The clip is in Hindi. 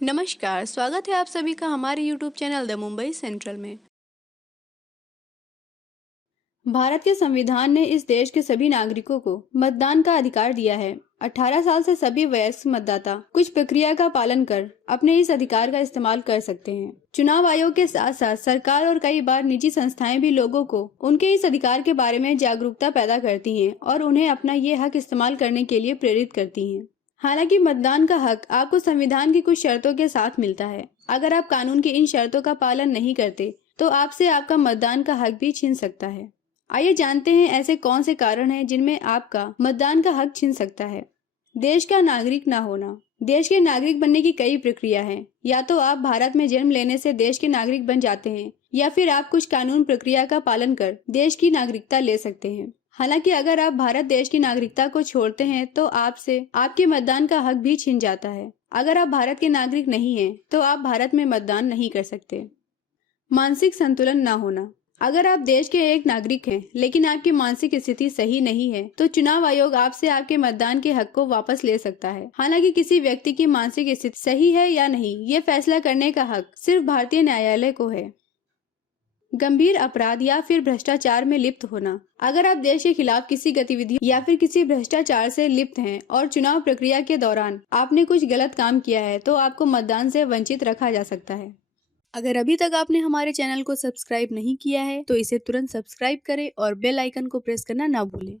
नमस्कार, स्वागत है आप सभी का हमारे YouTube channel the Mumbai central में। भारत के संविधान ने इस देश के सभी नागरिकों को मतदान का अधिकार दिया है। 18 साल से सभी वयस्क मतदाता कुछ प्रक्रिया का पालन कर अपने इस अधिकार का इस्तेमाल कर सकते हैं। चुनाव आयोग के साथ साथ सरकार और कई बार निजी संस्थाएं भी लोगों को उनके इस अधिकार के बारे में जागरूकता पैदा करती हैं और उन्हें अपना ये हक इस्तेमाल करने के लिए प्रेरित करती हैं। हालांकि मतदान का हक आपको संविधान की कुछ शर्तों के साथ मिलता है। अगर आप कानून की इन शर्तों का पालन नहीं करते तो आपसे आपका मतदान का हक भी छीन सकता है। आइए जानते हैं ऐसे कौन से कारण हैं जिनमें आपका मतदान का हक छीन सकता है। देश का नागरिक ना होना। देश के नागरिक बनने की कई प्रक्रिया है। या तो आप भारत में जन्म लेने से देश के नागरिक बन जाते हैं या फिर आप कुछ कानून प्रक्रिया का पालन कर देश की नागरिकता ले सकते हैं। हालांकि अगर आप भारत देश की नागरिकता को छोड़ते हैं तो आपसे आपके मतदान का हक भी छिन जाता है। अगर आप भारत के नागरिक नहीं हैं तो आप भारत में मतदान नहीं कर सकते। मानसिक संतुलन ना होना। अगर आप देश के एक नागरिक हैं लेकिन आपकी मानसिक स्थिति सही नहीं है तो चुनाव आयोग आपसे आपके मतदान के हक को वापस ले सकता है। हालांकि किसी व्यक्ति की मानसिक स्थिति सही है या नहीं ये फैसला करने का हक सिर्फ भारतीय न्यायालय को है। गंभीर अपराध या फिर भ्रष्टाचार में लिप्त होना। अगर आप देश के खिलाफ किसी गतिविधि या फिर किसी भ्रष्टाचार से लिप्त हैं और चुनाव प्रक्रिया के दौरान आपने कुछ गलत काम किया है तो आपको मतदान से वंचित रखा जा सकता है। अगर अभी तक आपने हमारे चैनल को सब्सक्राइब नहीं किया है तो इसे तुरंत सब्सक्राइब करें और बेल आइकन को प्रेस करना ना भूलें।